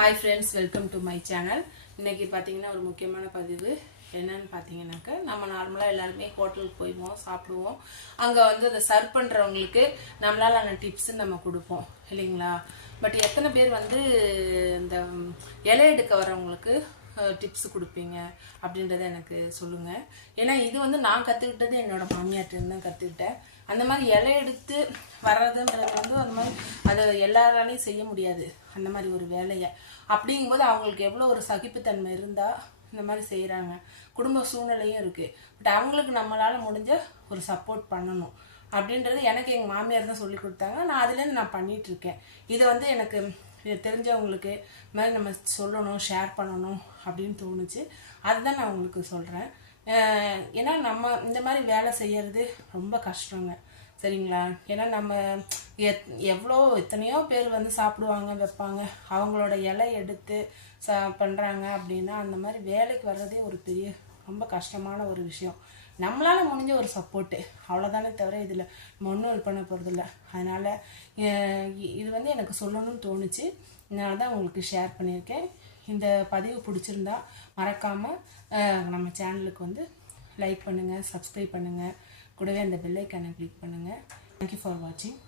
Hi friends, welcome to my channel. இன்னைக்கு பாத்தீங்கன்னா ஒரு முக்கியமான பதிவு என்னன்னு பாத்தீங்கன்னாக்க நம்ம நார்மலா எல்லாரும் ஹோட்டலுக்கு போய்வோம் சாப்பிடுவோம். அங்க வந்து அந்த சர்வ் பண்றவங்களுக்கு நம்மளால டிப்ஸ் நம்ம கொடுப்போம் இல்லீங்களா? பட் எத்தனை பேர் வந்து இந்த இலை எடுக்க வரவங்களுக்கு டிப்ஸ் கொடுப்பீங்க அப்படின்றத எனக்கு சொல்லுங்க. ஏன்னா இது வந்து நான் கத்துக்கிட்டது என்னோட மாமியார்ட்ட தான் கத்துக்கிட்டேன். அந்த மாதிரி இலை எடுத்து வர்றதுன்றது வந்து அந்த மாதிரி அதை எல்லாராலையும் செய்ய முடியாது அந்த மாதிரி ஒரு வேலையை. அப்படிங்கும்போது அவங்களுக்கு எவ்வளோ ஒரு சகிப்புத்தன்மை இருந்தால் இந்த மாதிரி செய்கிறாங்க. குடும்ப சூழ்நிலையும் இருக்குது. பட் அவங்களுக்கு நம்மளால் முடிஞ்ச ஒரு சப்போர்ட் பண்ணணும் அப்படின்றது எனக்கு எங்கள் மாமியார் தான் சொல்லி கொடுத்தாங்க. நான் அதுலேருந்து நான் பண்ணிகிட்ருக்கேன். இதை வந்து எனக்கு தெரிஞ்சவங்களுக்கு இந்த மாதிரி நம்ம சொல்லணும், ஷேர் பண்ணணும் அப்படின்னு தோணுச்சு. அதுதான் நான் உங்களுக்கு சொல்கிறேன். ஏன்னா நம்ம இந்த மாதிரி வேலை செய்யறது ரொம்ப கஷ்டங்க, சரிங்களா? ஏன்னா நம்ம எத்தனையோ பேர் வந்து சாப்பிடுவாங்க, வைப்பாங்க, அவங்களோட இலை எடுத்து பண்ணுறாங்க அப்படின்னா அந்த மாதிரி வேலைக்கு வர்றதே ஒரு பெரிய ரொம்ப கஷ்டமான ஒரு விஷயம். நம்மளால முடிஞ்ச ஒரு சப்போர்ட்டு அவ்வளோதானே தவிர இதில் நம்ம ஒன்றும் இது பண்ண போகிறதில்ல. அதனால் இது வந்து எனக்கு சொல்லணும்னு தோணுச்சு. அதனால தான் உங்களுக்கு ஷேர் பண்ணியிருக்கேன். இந்த பதிவு பிடிச்சிருந்தா மறக்காமல் நம்ம சேனலுக்கு வந்து லைக் பண்ணுங்கள், சப்ஸ்கிரைப் பண்ணுங்கள், கூடவே அந்த பெல் ஐக்கானை கிளிக் பண்ணுங்கள். தேங்க்யூ ஃபார் வாட்சிங்.